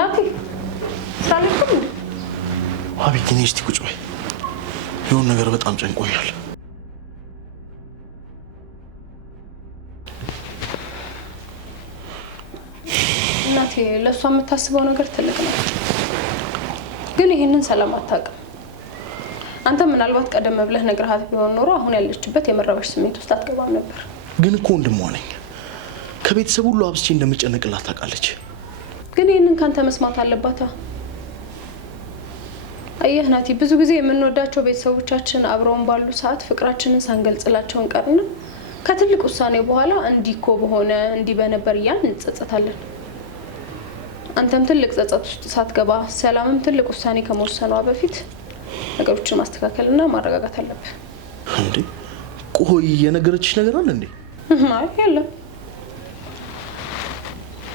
ናቲ ሳልኩም አቤት ነኝ። እስቲ ቁጭ በይ። የሆነ ነገር በጣም ጨንቆኛል። እናቴ ለሷ የምታስበው ነገር ትልቅ ነው፣ ግን ይሄንን ሰላም አታውቅም። አንተ ምናልባት ቀደም ብለህ ነግረሃት ቢሆን ኖሮ አሁን ያለችበት የመረበሽ ስሜት ውስጥ አትገባም ነበር። ግን እኮ ወንድሟ ነኝ። ከቤተሰብ ሁሉ አብዝቼ እንደምጨነቅላት ታውቃለች። ግን ይሄንን ካንተ መስማት አለባታ። አየህ ናቲ፣ ብዙ ጊዜ የምንወዳቸው ቤተሰቦቻችን አብረውን ባሉ ሰዓት ፍቅራችንን ሳንገልጽላቸው እንቀርና ከትልቅ ውሳኔ በኋላ እንዲኮ በሆነ እንዲህ በነበር እያልን እንጸጸታለን። አንተም ትልቅ ጸጸት ውስጥ ሳትገባ ሰላምም ትልቅ ውሳኔ ከመወሰኗ በፊት ነገሮችን ማስተካከልና ማረጋጋት አለብህ። እንዴ ቆይ የነገረችሽ ነገር አለ እንዴ? አይ የለም።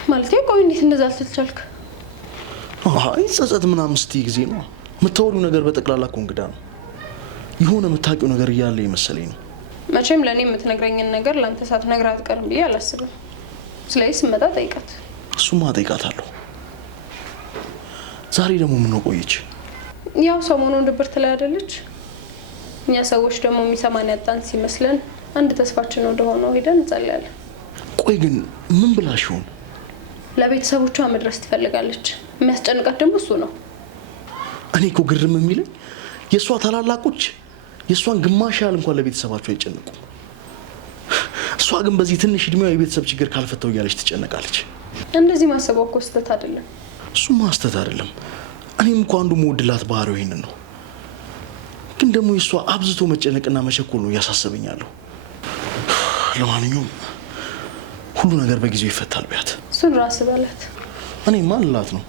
ማለቴ ቆይ እንዴት እንደዛ ልትልቻልክ? አይ ጸጸት ምናምን ስትይ ጊዜ ነው የምታወሪው ነገር በጠቅላላ እኮ እንግዳ ነው። የሆነ የምታውቂው ነገር እያለ ይመስለኝ ነው። መቼም ለእኔ የምትነግረኝን ነገር ለአንተ ሳትነግረህ አትቀርም ብዬ አላስብም። ስለዚህ ስመጣ ጠይቃት። እሱማ እጠይቃታለሁ። ዛሬ ደግሞ ምን ቆየች? ያው ሰሞኑን ድብርት ላይ አይደለች። እኛ ሰዎች ደግሞ የሚሰማን ያጣን ሲመስለን አንድ ተስፋችን ወደ ሆነው ሄደን እንጸልያለን። ቆይ ግን ምን ብላሽ ይሆን? ለቤተሰቦቿ መድረስ ትፈልጋለች። የሚያስጨንቃት ደግሞ እሱ ነው። እኔ እኮ ግርም የሚለኝ የእሷ ታላላቆች የእሷን ግማሽ ያህል እንኳን ለቤተሰባቸው አይጨነቁም። እሷ ግን በዚህ ትንሽ እድሜዋ የቤተሰብ ችግር ካልፈተው እያለች ትጨነቃለች። እንደዚህ ማሰቧ እኮ ስህተት አይደለም። እሱማ ስህተት አይደለም። እኔም እኮ አንዱ መወድላት ባህሪው ይሄንን ነው። ግን ደግሞ የእሷ አብዝቶ መጨነቅና መቸኮል ነው እያሳሰበኛለሁ። ለማንኛውም ሁሉ ነገር በጊዜው ይፈታል ቢያት። እሱን ራስ በላት። እኔ ማን ልላት ነው?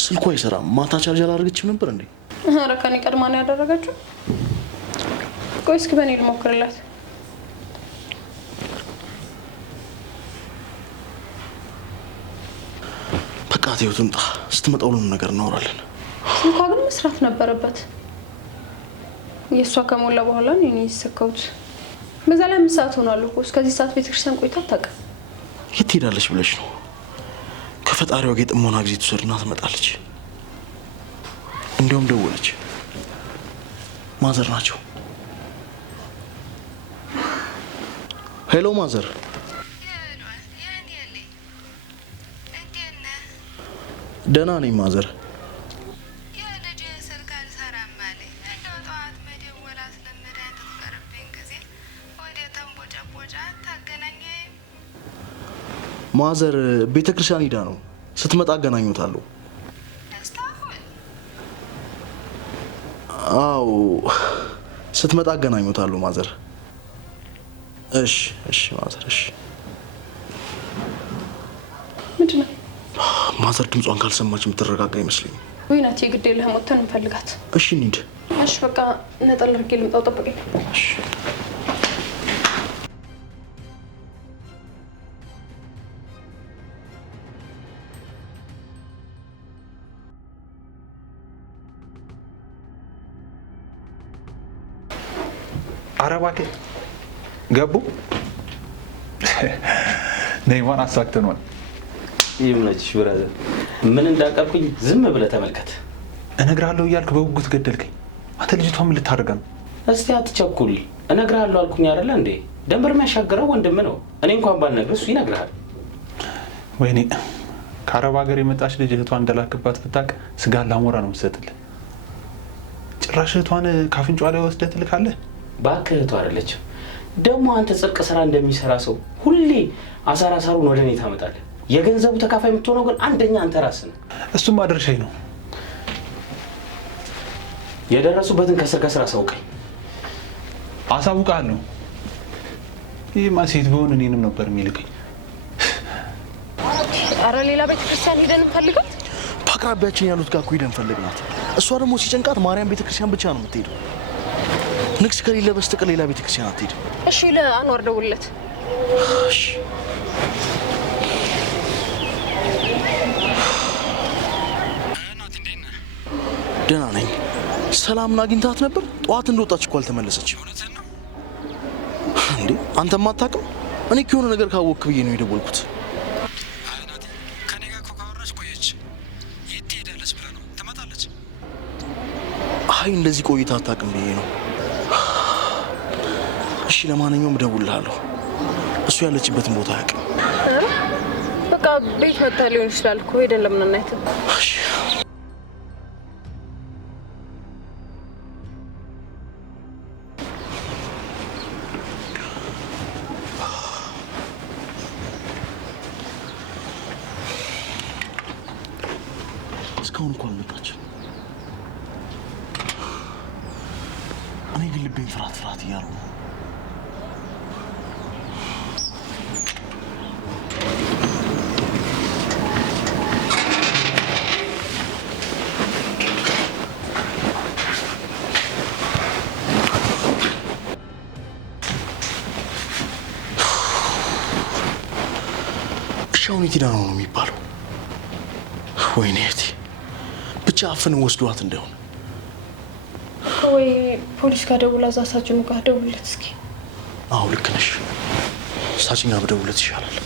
ስልኳ አይሰራም። ማታ ቻርጅ አላደረገችም ነበር እንዴ? ኧረ ከኔ ቀድማ ነው ያደረገችው። ቆይ እስኪ በእኔ ልሞክርላት። በቃ ተይው ትምጣ። ስትመጣ ሁሉንም ነገር እናወራለን። ስልኳ ግን መስራት ነበረበት። የእሷ ከሞላ በኋላ ነው እኔ የተሰካሁት። በዛ ላይ 5 ሰዓት ሆኗል እኮ። እስከዚህ ሰዓት ቤተክርስቲያን ቆይታ አታውቅም። የት ትሄዳለች ብለሽ ነው? ከፈጣሪዋ ጋር የጥሞና ጊዜ ትወስድና ትመጣለች። እንዲያውም ደወለች። ማዘር ናቸው። ሄሎ ማዘር። ደህና ነኝ ማዘር። ማዘር ቤተክርስቲያን ሄዳ ነው። ስትመጣ አገናኙታለሁ። አዎ ስትመጣ አገናኙታለሁ ማዘር። እሺ እሺ ማዘር እሺ። ምንድነው? ማዘር ድምጿን ካልሰማች የምትረጋጋ አይመስለኝም። ወይ ናቲ ግድ የለህም፣ ወጥተን እንፈልጋት። እሺ እንሂድ። እሺ በቃ ነጠላ አድርጌ ልምጣው፣ ጠብቀኝ። እሺ አረባኬ ገቡ ነይማን አሳክተኗል። ይምነች ብራዘር፣ ምን እንዳቀልኩኝ ዝም ብለህ ተመልከት። እነግርሃለሁ እያልክ በጉጉት ገደልከኝ። አንተ ልጅቷ ምን ልታደርጋ ነው? እስቲ አትቸኩል። እነግርሃለሁ አልኩኝ አይደለ እንዴ? ደንበር የሚያሻገረው ወንድም ነው። እኔ እንኳን ባልነግርህ እሱ ይነግርሃል። ወይኔ ከአረብ ሀገር የመጣች ልጅ እህቷን እንደላክባት ብታውቅ ስጋ ላሞራ ነው የምትሰጥልህ። ጭራሽ እህቷን ካፍንጫዋ ላይ ወስደህ ትልካለህ። እባክህ እህቷ አይደለችም። ደግሞ አንተ ጽድቅ ስራ እንደሚሰራ ሰው ሁሌ አሳር አሳሩን ወደ እኔ ታመጣለህ። የገንዘቡ ተካፋይ የምትሆነው ግን አንደኛ አንተ ራስህ ነህ። እሱም አድርሻኝ ነው። የደረሱበትን ከስር ከስር አሳውቀኝ። አሳውቃለሁ። ይህማ ሴት ቢሆን እኔንም ነበር የሚልከኝ። ኧረ ሌላ ቤተክርስቲያን ሄደን እንፈልጋት። በአቅራቢያችን ያሉት ጋር እኮ ሄደን ፈልግናት። እሷ ደግሞ ሲጨንቃት ማርያም ቤተክርስቲያን ብቻ ነው የምትሄደው። ንግስ ከሌለ በስተቀር ሌላ ቤተክርስቲያን አትሄድም። እሺ ለአንዋር ደውልለት። እሺ ደህና ነኝ። ሰላምን አግኝታት ነበር? ጠዋት እንደወጣች እኮ አልተመለሰችም። እንዴ አንተም አታውቅም? እኔ የሆነ ነገር ካወቅክ ብዬ ነው የደወልኩት። አይ ናቲ፣ ከኔ ጋር እኮ ካወራች ቆየች። የት ትሄዳለች ብለህ ነው? ትመጣለች። አይ እንደዚህ ቆይታ አታውቅም ብዬ ነው። እሺ ለማንኛውም እደውልልሃለሁ። እሱ ያለችበትን ቦታ አያውቅም። በቃ ቤት መታ ሊሆን ይችላል እኮ ሄደን ለምን እናያትም? እሺ እስካሁን እንኳን አልመጣችም። እኔ ግን ልቤን ፍርሃት ፍርሃት እያሉ ነው። አሁን የት ሄዳ ነው የሚባለው? ወይኔ እህቴ፣ ብቻ አፍነው ወስዷት እንደሆነ። ወይ ፖሊስ ጋር ደውላ እዛ ሳጅኑ ጋር ደውልለት እስኪ። አዎ ልክ ነሽ። ሳጅን ጋር ብደውልለት ይሻላል።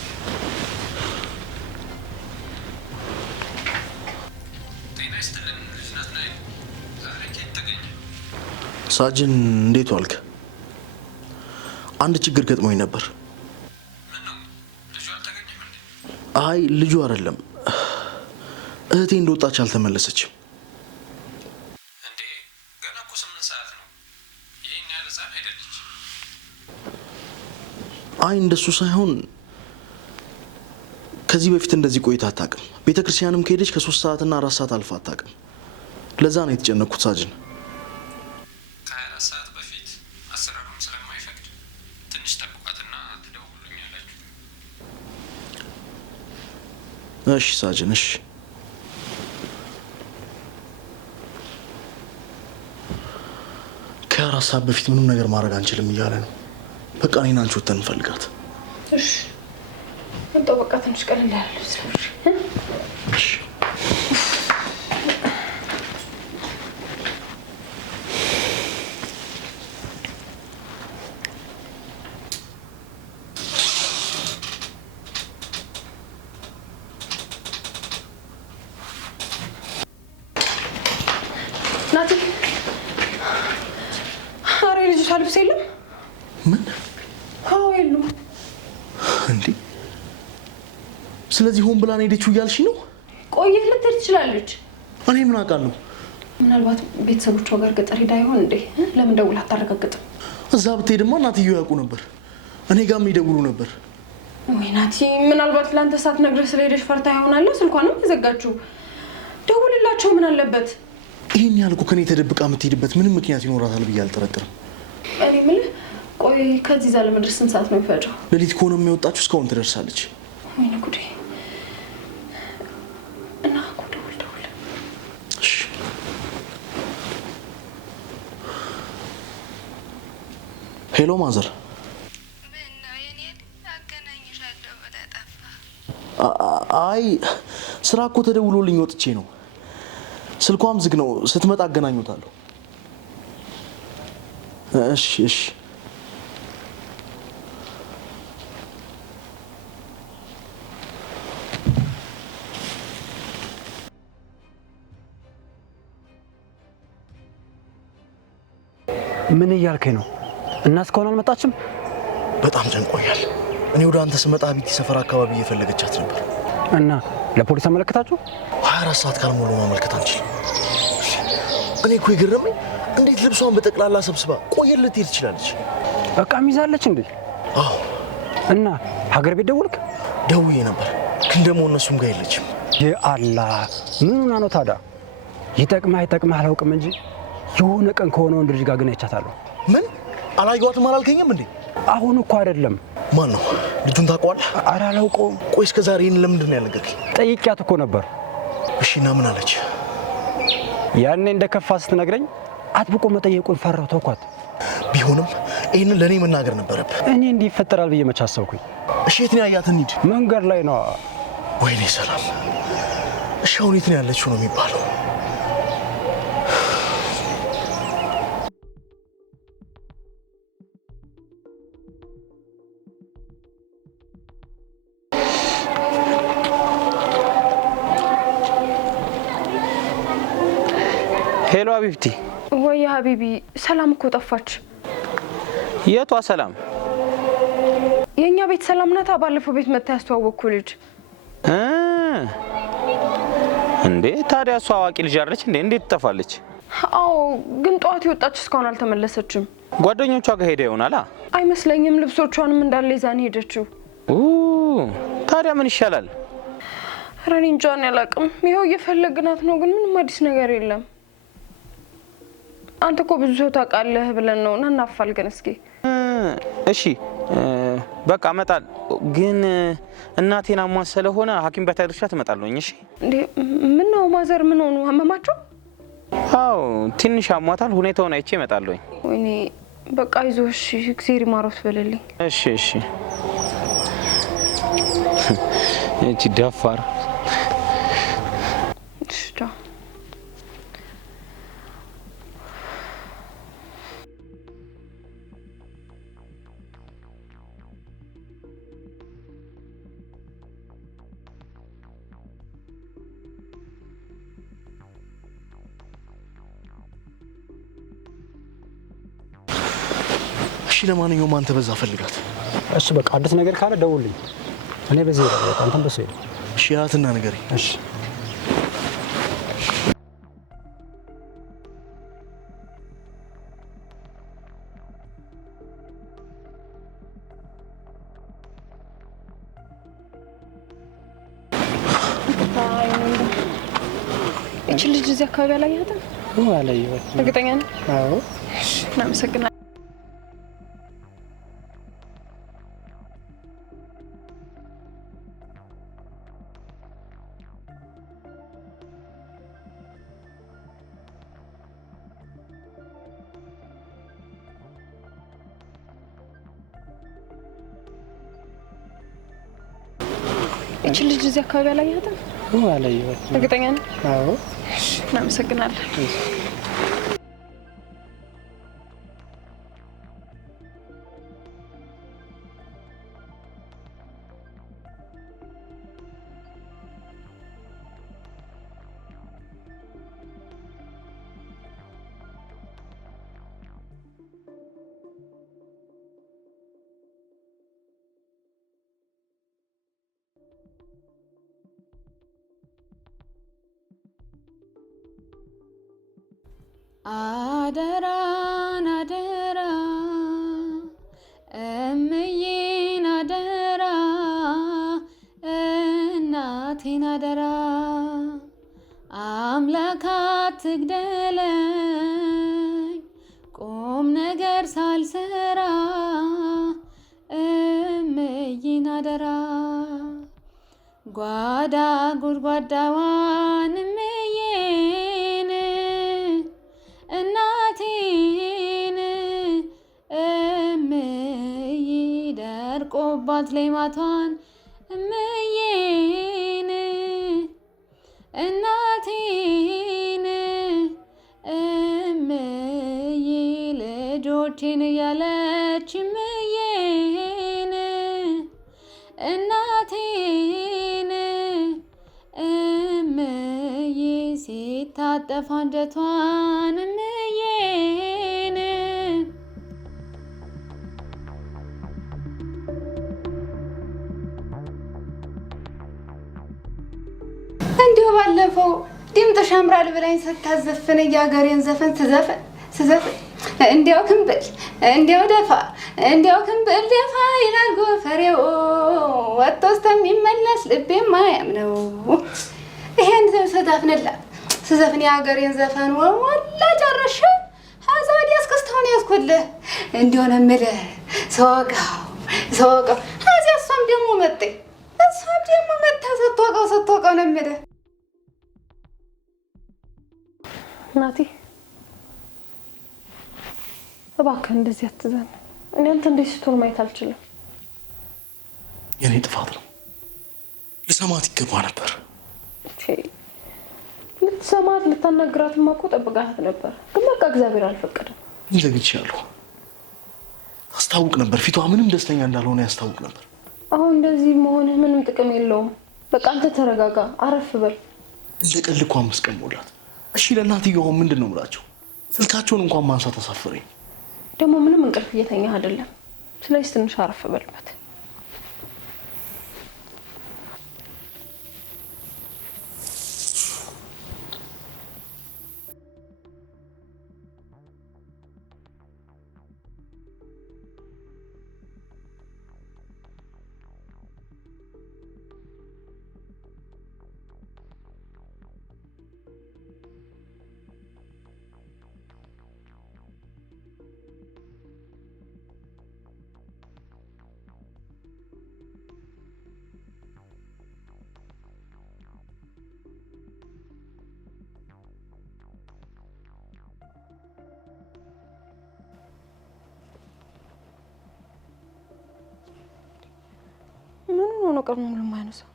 ሳጅን እንዴት ዋልክ? አንድ ችግር ገጥሞኝ ነበር። አይ ልጁ አይደለም፣ እህቴ እንደወጣች አልተመለሰችም። እንዴ ገና እኮ 8 ሰዓት ነው። ይሄን ያህል ህፃን አይደለች። አይ እንደሱ ሳይሆን ከዚህ በፊት እንደዚህ ቆይታ አታውቅም። ቤተ ክርስቲያንም ከሄደች ከ3 ሰዓትና 4 ሰዓት አልፋ አታውቅም። ለዛ ነው የተጨነኩት ሳጅን። ከ24 ሰዓት በፊት አሰራሩም ስለማይፈቅድ ትንሽ ጠብቋትና ትደውሉልኛላችሁ። እሺ ሳጅን፣ እሺ። ከ4 ሰዓት በፊት ምንም ነገር ማድረግ አንችልም እያለ ነው። በቃ እኔን አንቺ ወተን እንፈልጋት። እሺ እንጠው በቃ ትንሽ ቀለል ያለው ስለሽ እሺ ናቲ፣ ኧረ ልጅቷ ልብስ የለም። ምን? አዎ የሉም። እንዴ ስለዚህ ሆን ብላን ሄደችው እያልሽ ነው? ቆየት ልትሄድ ትችላለች። እኔ ምን አውቃለሁ? ምናልባት ቤተሰቦቿ ጋር ገጠር ሄዳ ይሆን እንዴ? ለምን ደውላ አታረጋግጥም? እዛ ብትሄድማ እናትየው ያውቁ ነበር፣ እኔ ጋርም ይደውሉ ነበር። ወይ ናቲ፣ ምናልባት ለአንተ ሳትነግረህ ስለሄደች ፈርታ ይሆናል ስልኳንም የዘጋችው። ደውልላቸው፣ ምን አለበት? ይህን ያህል እኮ ከኔ ተደብቃ የምትሄድበት ምንም ምክንያት ይኖራታል ብዬ አልጠረጥርም። እኔ የምልህ ቆይ ከዚህ እዛ ለመድረስ ስንት ሰዓት ነው የሚፈጀው? ሌሊት ከሆነ የሚወጣችሁ እስካሁን ትደርሳለች። ወይኔ ጉዴ! እና እኮ ደውል። እሺ ሄሎ ማዘር። አይ ስራ እኮ ተደውሎልኝ ወጥቼ ነው። ስልኳም ዝግ ነው። ስትመጣ አገናኙታለሁ። እሺ እሺ። ምን እያልከኝ ነው? እና እስካሁን አልመጣችም? በጣም ጨንቆኛል። እኔ ወደ አንተ ስመጣ ቢቲ ሰፈር አካባቢ እየፈለገቻት ነበር። እና ለፖሊስ አመለከታችሁ? 24 ሰዓት ካልሞሉ ማመልከት አንችልም። እኔ እኮ የገረመኝ እንዴት ልብሷን በጠቅላላ ሰብስባ ቆየት ልትሄድ ትችላለች? እቃም ይዛለች እንዴ? አዎ። እና ሀገር ቤት ደውልክ? ደውዬ ነበር፣ ግን ደግሞ እነሱም ጋር የለችም። የአላህ ምን ሆና ነው ታዲያ? ይጠቅምህ አላውቅም እንጂ የሆነ ቀን ከሆነ ወንድ ልጅ ጋር ግን አይቻታለሁ። ምን? አላየኋትም አላልከኝም እንዴ? አሁን እኮ አይደለም። ማን ነው? ልጁን ታውቀዋለህ? ኧረ አላውቀውም። ቆይ እስከ ዛሬ ይህን ለምንድን ነው ያልነገርከኝ? ጠይቂያት እኮ ነበር። እሺ እና ምን አለች? ያኔ እንደከፋ ስትነግረኝ አጥብቆ መጠየቁን ፈራሁ፣ ተውኳት። ቢሆንም ይህንን ለእኔ መናገር ነበረብህ። እኔ እንዲህ ይፈጠራል ብዬ መች አሰብኩኝ? እሺ የት ነው ያያት? እንሂድ። መንገድ ላይ ነው። ወይኔ ሰላም። እሺ አሁን የት ነው ያለችው ነው የሚባለው? ሄሎ ሀቢብቲ። ወይ ሀቢቢ፣ ሰላም እኮ ጠፋች። የቷ ሰላም? የኛ ቤት ሰላም ናታ። ባለፈው ቤት መታ ያስተዋወቅኩ ልጅ። እንዴ ታዲያ እሷ አዋቂ ልጅ አይደለች እንዴ? እንዴት ትጠፋለች? አዎ፣ ግን ጠዋት የወጣች እስካሁን አልተመለሰችም። ጓደኞቿ ጋር ሄደ ይሆናል። አይመስለኝም። ልብሶቿንም እንዳለ ይዛን ሄደችው። ታዲያ ምን ይሻላል? ረኒ እንጃን ያላቅም። ይኸው እየፈለግናት ነው፣ ግን ምንም አዲስ ነገር የለም። አንተ እኮ ብዙ ሰው ታውቃለህ ብለን ነው እና እናፋልገን እስኪ። እሺ በቃ እመጣለሁ። ግን እናቴን አሟት ስለሆነ ሐኪም ቤት አድርሻት እመጣለሁኝ። እሺ። እንዴ ምን ነው ማዘር ምን ሆኑ? አመማቸው? አዎ ትንሽ አሟታል። ሁኔታውን አይቼ እመጣለሁኝ። ወይኔ በቃ አይዞህ። እሺ እግዚአብሔር ይማሮት በለልኝ። እሺ እሺ። እቺ ደፋር። እሺ ቻው። እሺ ለማንኛውም አንተ በዛ ፈልጋት። እሺ በቃ አዲስ ነገር ካለ ደውልኝ። እኔ በዚህ ሄዳለሁ። በቃ አንተም በሱ ሄድ። እሺ ያትና ነገር። እሺ እቺ ልጅ እዚህ አካባቢ አላየሃትም? አላየኋትም። እርግጠኛ ነህ? አዎ። እናመሰግናለን። እቺ ልጅ እዚህ አካባቢ አላየሃትም? አላየኋትም። እርግጠኛ ነህ? አዎ። እናመሰግናለን። አደራን አደራ እምዬን አደራ እናቴን አደራ አምላክ አትግደለኝ ቁም ነገር ሳልሰራ እምዬን አደራ ጓዳ ጉድጓዳዋን እምዬን እናቴን እምዬ ደርቆባት ሌማቷን እምዬን እናቴን እምዬ ልጆቼን እያለች እምዬን እናቴን እምዬ ሲታጠፍ አንጀቷን እምዬን እንዲሁ ባለፈው ድምፅሽ ያምራል ብላኝ ስታዘፍን የሀገሬን ዘፈን ስዘፍን እንዲያው ክንብል እንዲያው ደፋ እንዲያው ክንብል ደፋ ይላል ጎፈሬው ወጥቶ እስከሚመለስ ልቤ ማያምነው። ይሄን ስዘፍንላት ስዘፍን የሀገሬን ዘፈን ወላ ጨርሼ ከዛ ወዲያ እስክስታውን ያዝኩልህ እንዲሆነ የምልህ ሰወቀው ከዚያ እሷም ደግሞ መጣ ስትወቀው ነው የምልህ። ናቲ እባክህ እንደዚህ አትዘን። እኔ አንተ እንደዚህ ስትሆን ማየት አልችልም። የኔ ጥፋት ነው። ልሰማት ይገባ ነበር። ልትሰማት ልታናግራትማ እኮ ጠብቃት ነበር፣ ግን በቃ እግዚአብሔር አልፈቀደም። ዘግቻለሁ። ታስታውቅ ነበር። ፊቷ ምንም ደስተኛ እንዳልሆነ ያስታውቅ ነበር። አሁን እንደዚህ መሆንህ ምንም ጥቅም የለውም። በቃ አንተ ተረጋጋ፣ አረፍ በል። እንደ ቀልድ እኮ 5 ቀን ሞላት። እሺ ለእናትየው ምንድን ነው የምላቸው? ስልካቸውን እንኳን ማንሳት አሳፍረኝ። ደግሞ ምንም እንቅልፍ እየተኛህ አይደለም። ስለዚህ ትንሽ አረፍ በልበት። ምን ሆኖ ቀን ሙሉ የማይነሳው?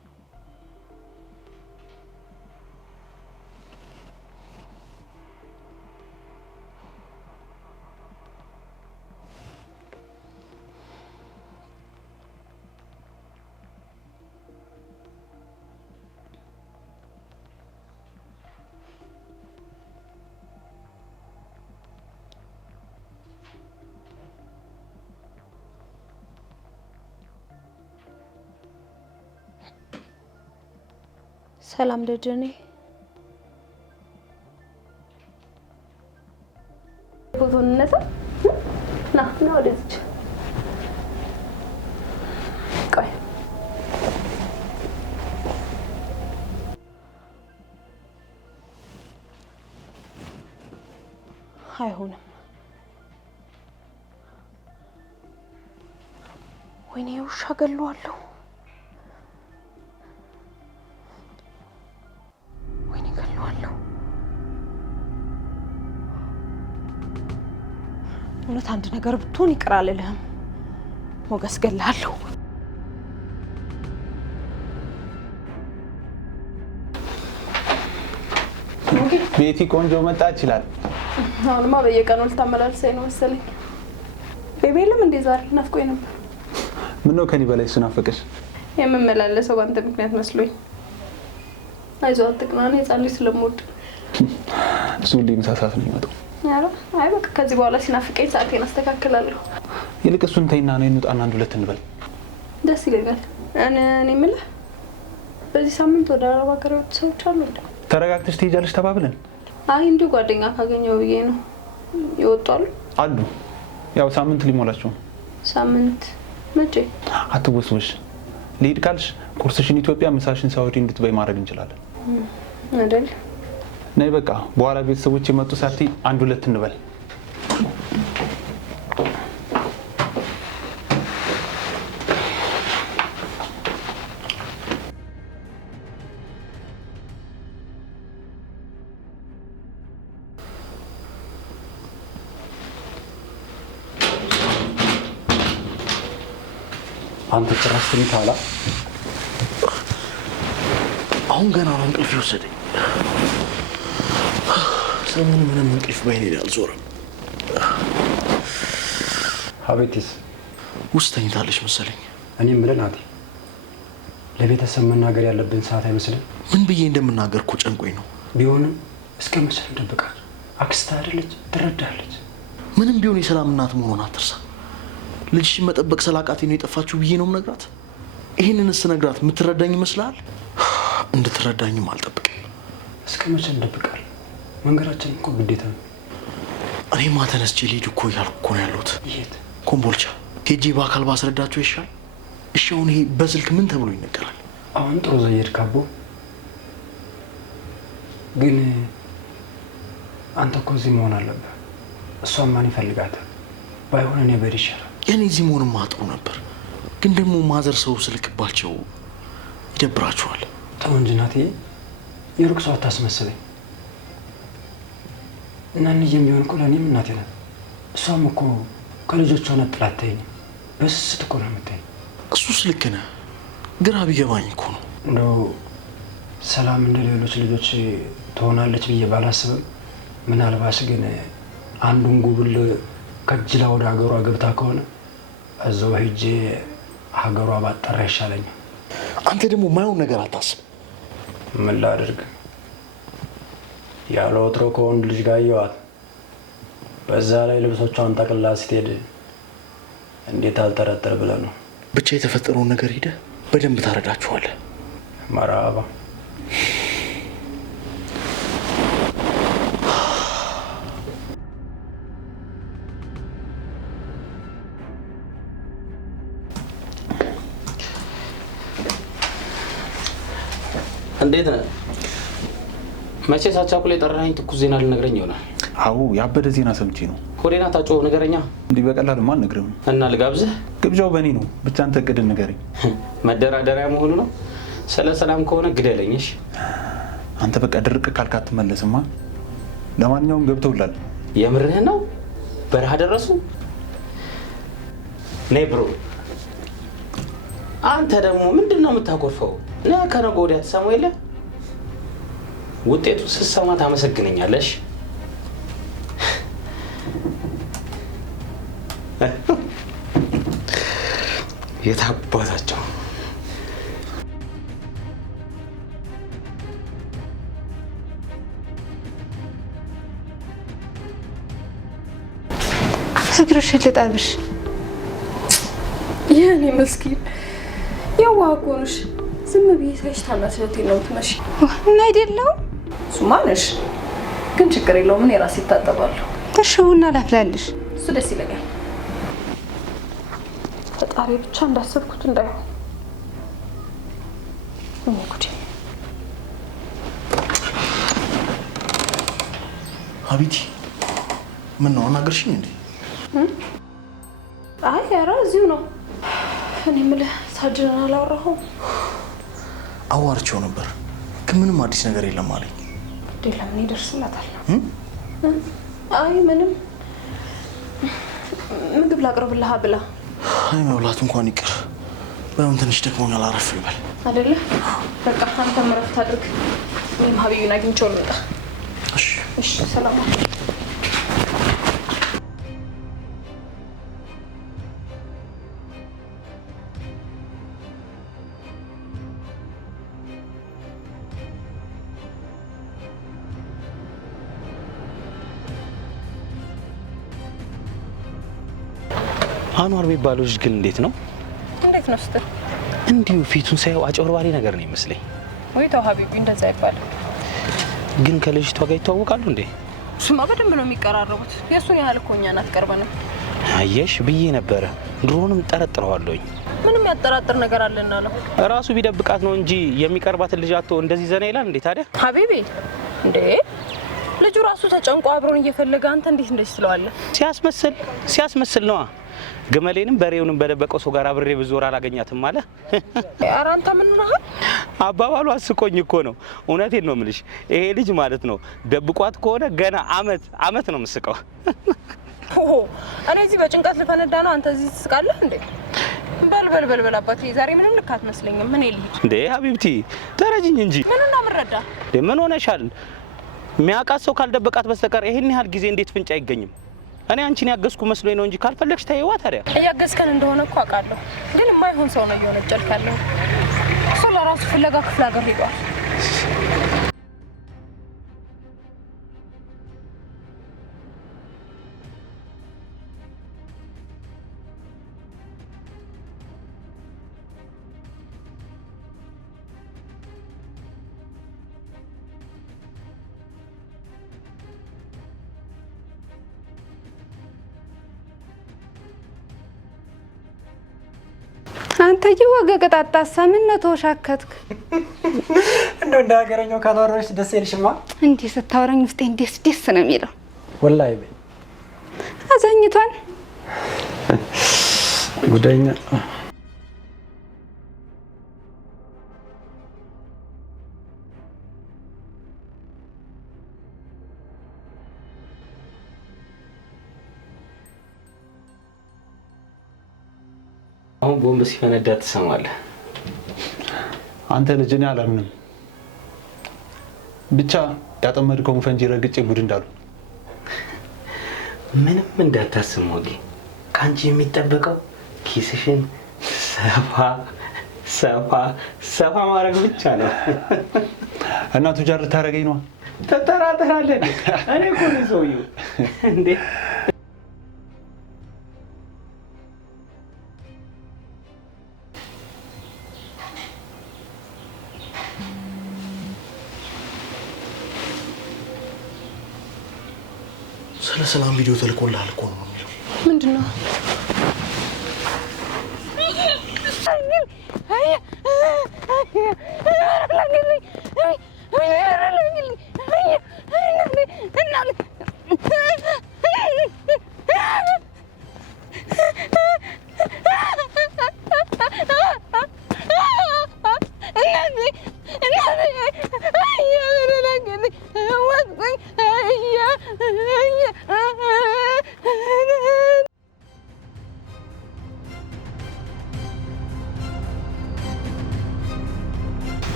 ሰላም ደጀኔ፣ ፎቶን ነሳ ና ወደዚህ ቆይ። አይሆንም። ወይኔ ውሻ ገለዋለሁ። እውነት አንድ ነገር ብትሆን ይቅር አልልህም። ሞገስ ገላለሁ። ቤቲ ቆንጆ መጣ ይችላል። አሁንማ በየቀኑ ልታመላልሰኝ ነው መሰለኝ። ቤቢ የለም እንዴ? ዛሬ ናፍቆኝ ነበር። ምነው ከኔ በላይ እሱ ናፈቀሽ? የምመላለሰው በአንተ ምክንያት መስሎኝ። አይዞህ አትቅና፣ እኔ ሕፃን ልጅ ስለምወድ። እሱ ሁሌ ምሳ ሰዓት ነው የሚመጣው። አይ በቃ ከዚህ በኋላ ሲናፍቀኝ ሰዓቴን አስተካክላለሁ። ይልቅ እሱን ተይና ነው እንውጣና አንድ ሁለት እንበል። ደስ ይለኛል። እኔ የምልህ በዚህ ሳምንት ወደ አረብ ሀገር የወጡ ሰዎች አሉ እንዴ? ተረጋግተሽ ትሄጃለሽ ተባብለን? አይ እንዲሁ ጓደኛ ካገኘው ብዬ ነው። ይወጡ አሉ። ያው ሳምንት ሊሞላቸው ነው። ሳምንት መቼ? አትወስወሽ። ልሂድ ካልሽ ቁርስሽን ኢትዮጵያ፣ ምሳሽን ሳውዲ እንድትበይ ማድረግ እንችላለን አይደል? ነይ በቃ በኋላ ቤተሰቦች የመጡ ሳቲ አንድ ሁለት እንበል። አንተ ጭራሽ ትንታላ። አሁን ገና ነው እንቅልፍ ይወሰደኝ። ሰሞኑን ምንም እንቅልፍ በይኔ አልዞረም። ሀቤቴስ ውስጥ ተኝታለች መሰለኝ። እኔ የምልህ ናቲ፣ ለቤተሰብ መናገር ያለብን ሰዓት አይመስልም? ምን ብዬ እንደምናገር እኮ ጨንቆኝ ነው። ቢሆንም እስከ መቼ እንደብቃት? አክስታ አይደለች? ትረዳለች። ምንም ቢሆን የሰላም እናት መሆኗን አትርሳ። ልጅሽን መጠበቅ ስላቃቴ ነው የጠፋችሁ ብዬ ነው የምነግራት። ይህንን ስነግራት የምትረዳኝ ይመስልሃል? እንድትረዳኝም አልጠብቅም። እስከ መቼ እንደብቃል? መንገዳችን እኮ ግዴታ ነው። እኔማ ተነስቼ ልሂድ እኮ እያልኩ እኮ ነው ያለሁት። የት? ኮምቦልቻ ሄጄ በአካል ባስረዳቸው ይሻል። እሺ አሁን ይሄ በስልክ ምን ተብሎ ይነገራል? አሁን ጥሩ ዘየድ ካቦ፣ ግን አንተ እኮ እዚህ መሆን አለብህ። እሷን ማን ይፈልጋታል? ባይሆን እኔ በድ ይሻላል። የኔ እዚህ መሆንም ጥሩ ነበር፣ ግን ደግሞ ማዘር ሰው ስልክባቸው ይደብራቸዋል። ተው እንጂ ናትዬ፣ የሩቅ ሰው አታስመስለኝ። እናንዬም ቢሆን እኮ ለእኔም እናቴ ናት። እሷም እኮ ከልጆቿ ነጥላ አታየኝም። በስስት እኮ ነው የምታየኝ። እሱስ ልክ ነህ፣ ግራ ቢገባኝ እኮ ነው። እንደው ሰላም እንደ ሌሎች ልጆች ትሆናለች ብዬ ባላስብም፣ ምናልባስ ግን አንዱን ጉብል ከጅላ ወደ ሀገሯ ገብታ ከሆነ እዛው ሄጄ ሀገሯ ባጠራ ይሻለኛል። አንተ ደግሞ ማየውን ነገር አታስብ። ምን ላድርግ? ያለ ወትሮ ከወንድ ልጅ ጋር አየኋት። በዛ ላይ ልብሶቿን ጠቅልላ ስትሄድ እንዴት አልጠረጠር ብለህ ነው? ብቻ የተፈጠረውን ነገር ሄደህ በደንብ ታረዳችኋለህ። መራባ እንዴት ነህ? መቼ ሳቻኩላ የጠራኸኝ ትኩስ ዜና ልነግረኝ ይሆናል? አዎ ያበደ ዜና ሰምቼ ነው። ሆዴና ታጮህ ንገረኛ። እንዲህ በቀላሉማ አልነግርህም። እና ልጋብዝህ? ግብዣው በእኔ ነው። ብቻ አንተ እቅድን ንገረኝ። መደራደሪያ መሆኑ ነው? ስለ ሰላም ከሆነ ግደለኝሽ። አንተ በቃ ድርቅ ካልክ አትመለስማ። ለማንኛውም ገብተውላል። የምርህን ነው? በረሃ ደረሱ? ነይ ብሮ። አንተ ደግሞ ምንድን ነው የምታኮርፈው? ከነገ ወዲያ ትሰማው የለ? ውጤቱ ስትሰማ ታመሰግነኛለሽ። የታባታቸው እግርሽን ልጠብሽ። የኔ መስኪን የዋህ እኮ ነሽ። ዝም ብዬ ሳይሽ ታናሽ እህቴ ነው የምትመስይ። እና አይደለሁም? እሱማ ነሽ፣ ግን ችግር የለውም። እኔ ራሴ እታጠባለሁ። ተሽውና ላፍላልሽ። እሱ ደስ ይለኛል። ፈጣሪ ብቻ እንዳሰብኩት እንዳይሆን። ጉዴ! ሀቢቲ ምን ነው አናገርሽኝ እንዴ? አይ ኧረ እዚሁ ነው። እኔ የምልህ ሳጅንን አላወራሁም? አዋርቼው ነበር ግን ምንም አዲስ ነገር የለም አለኝ። እንዴ ለምን ይደርስላታል? አይ ምንም። ምግብ ላቅርብልሃ ብላ። አይ መብላት እንኳን ይቅር። በምን ትንሽ ደክሞኛል፣ አረፍ ልበል አይደለ? በቃ አንተም እረፍት አድርግ። እኔም ሀቢዩን አግኝቼው ልምጣ። እሺ እሺ፣ ሰላም። አንዋር የሚባለው ልጅ ግን እንዴት ነው? እንዴት ነው ስትል? እንዲሁ ፊቱን ሳየው አጭበርባሪ ነገር ነው ይመስለኝ። ወይ ተው ሀቢቢ፣ እንደዛ አይባልም። ግን ከልጅቷ ጋር ይተዋወቃሉ እንዴ? እሱማ በደንብ ነው የሚቀራረቡት። የእሱን ያህል እኮ እኛን አትቀርበንም። አየሽ ብዬ ነበረ። ድሮንም ጠረጥረዋለሁኝ። ምንም ያጠራጥር ነገር አለና ነው። እራሱ ቢደብቃት ነው እንጂ የሚቀርባትን ልጅ አጥቶ እንደዚህ ዘና ይላል እንዴ ታዲያ? ሀቢቢ እንዴ ልጁ ራሱ ተጨንቆ አብሮን እየፈለገ አንተ እንዴት እንደዚህ ትለዋለህ? ሲያስመስል ነዋ። ግመሌንም በሬውንም በደበቀው ሰው ጋር አብሬ ብዙር አላገኛትም አለ። ኧረ አንተ ምን ሆነሃል? አባባሉ አስቆኝ እኮ ነው። እውነቴን ነው የምልሽ። ይሄ ልጅ ማለት ነው ደብቋት ከሆነ ገና አመት ነው የምስቀው። እኔ እዚህ በጭንቀት ልፈነዳ ነው፣ አንተ እዚህ ትስቃለህ እንዴ? በል አባቴ፣ ዛሬ ምንም ልክ አትመስለኝም። ምን ይልህ እንዴ ሀቢብቲ፣ ተረጅኝ እንጂ። ምንና ምን ረዳ? ምን ሆነሻል? የሚያውቃት ሰው ካልደበቃት በስተቀር ይሄን ያህል ጊዜ እንዴት ፍንጭ አይገኝም? እኔ አንቺን ያገዝኩ መስሎኝ ነው እንጂ ካልፈለግሽ ተይዋ። ታዲያ እያገዝከን እንደሆነ እኮ አውቃለሁ፣ ግን የማይሆን ሰው ነው እየሆነጨልክ ያለው። እሱ ለራሱ ፍለጋ ክፍለ ሀገር ሄዷል። አንተዬ ወገቀጣጣሳ ምን ነው ተወሻከትክ? እንደው እንደ ሀገረኛው ካላወራሽ ደስ ይልሽማ። እንዲህ ስታወራኝ ውስጤ ደስ ነው የሚለው። ወላሂ በይ አዛኝቷን ጉደኛ። አሁን ቦምብ ሲፈነዳ ትሰማለህ። አንተ ልጅ እኔ አላምንም። ብቻ ያጠመድከውን ፈንጂ ረግጬ ጉድ እንዳሉ ምንም እንዳታስብ ሞጌ። ከአንቺ የሚጠበቀው ኪስሽን ሰፋ ማድረግ ብቻ ነው። እና ቱጃር ልታደርገኝ ነዋ። ተጠራጠራለህ? እኔ እኮ ነኝ ሰውዬው እንዴ። ስለ ሰላም ቪዲዮ ተልኮልሃል እኮ ነው የሚለው። ምንድን ነው?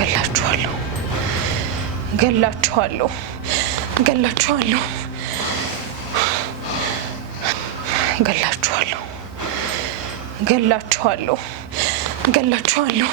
ገላችኋለሁ፣ ገላችኋለሁ፣ ገላችኋለሁ፣ ገላችኋለሁ፣ ገላችኋለሁ፣ ገላችኋለሁ።